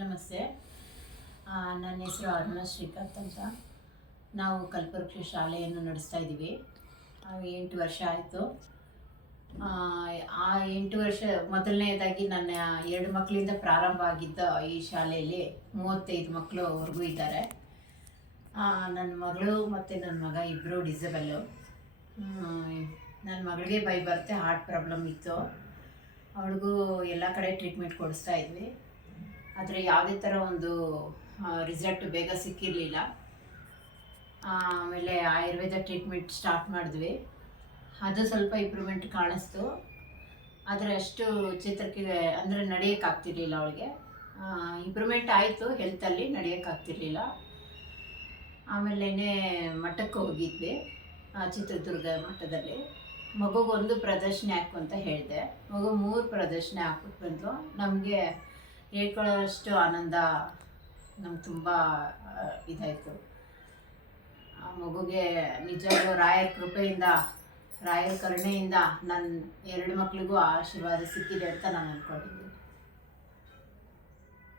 ನಮಸ್ತೆ. ನನ್ನ ಹೆಸರು ಅರುಣ ಶ್ರೀಕಾಂತ್ ಅಂತ. ನಾವು ಕಲ್ಪವೃಕ್ಷ ಶಾಲೆಯನ್ನು ನಡೆಸ್ತಾ ಇದ್ದೀವಿ. 8 ವರ್ಷ ಆಯಿತು. ಆ 8 ವರ್ಷ ಮೊದಲನೇದಾಗಿ ನನ್ನ 2 ಮಕ್ಕಳಿಂದ ಪ್ರಾರಂಭ ಆಗಿದ್ದ ಈ ಶಾಲೆಯಲ್ಲಿ 35 ಮಕ್ಕಳುವರೆಗೂ ಇದ್ದಾರೆ. ನನ್ನ ಮಗಳು ಮತ್ತು ನನ್ನ ಮಗ ಇಬ್ಬರು ಡಿಸೇಬಲ್ಲು. ನನ್ನ ಮಗಳಿಗೆ ಬೈ ಬರ್ತೆ ಹಾರ್ಟ್ ಪ್ರಾಬ್ಲಮ್ ಇತ್ತು. ಅವಳಿಗೂ ಎಲ್ಲ ಕಡೆ ಟ್ರೀಟ್ಮೆಂಟ್ ಕೊಡಿಸ್ತಾ ಇದ್ವಿ. ಆದರೆ ಯಾವುದೇ ಥರ ಒಂದು ರಿಸಲ್ಟ್ ಬೇಗ ಸಿಕ್ಕಿರಲಿಲ್ಲ. ಆಮೇಲೆ ಆಯುರ್ವೇದ ಟ್ರೀಟ್ಮೆಂಟ್ ಸ್ಟಾರ್ಟ್ ಮಾಡಿದ್ವಿ. ಅದು ಸ್ವಲ್ಪ ಇಂಪ್ರೂವ್ಮೆಂಟ್ ಕಾಣಿಸ್ತು. ಆದರೆ ಅಷ್ಟು ಚಿತ್ರಕ್ಕೆ ಅಂದರೆ ನಡೆಯೋಕ್ಕಾಗ್ತಿರ್ಲಿಲ್ಲ ಅವಳಿಗೆ. ಇಂಪ್ರೂವ್ಮೆಂಟ್ ಆಯಿತು, ಹೆಲ್ತಲ್ಲಿ ನಡೆಯೋಕ್ಕಾಗ್ತಿರ್ಲಿಲ್ಲ. ಆಮೇಲೆ ಮಠಕ್ಕೆ ಹೋಗಿದ್ವಿ, ಚಿತ್ರದುರ್ಗ ಮಠದಲ್ಲಿ. ಮಗುಗೊಂದು ಪ್ರದರ್ಶನ ಹಾಕು ಅಂತ ಹೇಳಿದೆ. ಮಗು 3 ಪ್ರದರ್ಶನ ಹಾಕ್ಬಿಟ್ಟು ಬಂತು. ನಮಗೆ ಹೇಳ್ಕೊಳ್ಳೋಷ್ಟು ಆನಂದ ನಮ್ಗೆ ತುಂಬ ಇದಾಯಿತು. ಆ ಮಗುಗೆ ನಿಜವಾಗ್ಲೂ ರಾಯರ ಕೃಪೆಯಿಂದ, ರಾಯರ ಕರುಣೆಯಿಂದ ನನ್ನ 2 ಮಕ್ಕಳಿಗೂ ಆಶೀರ್ವಾದ ಸಿಕ್ಕಿದೆ ಅಂತ ನಾನು ಅಂದ್ಕೊಂಡಿದ್ದೀನಿ.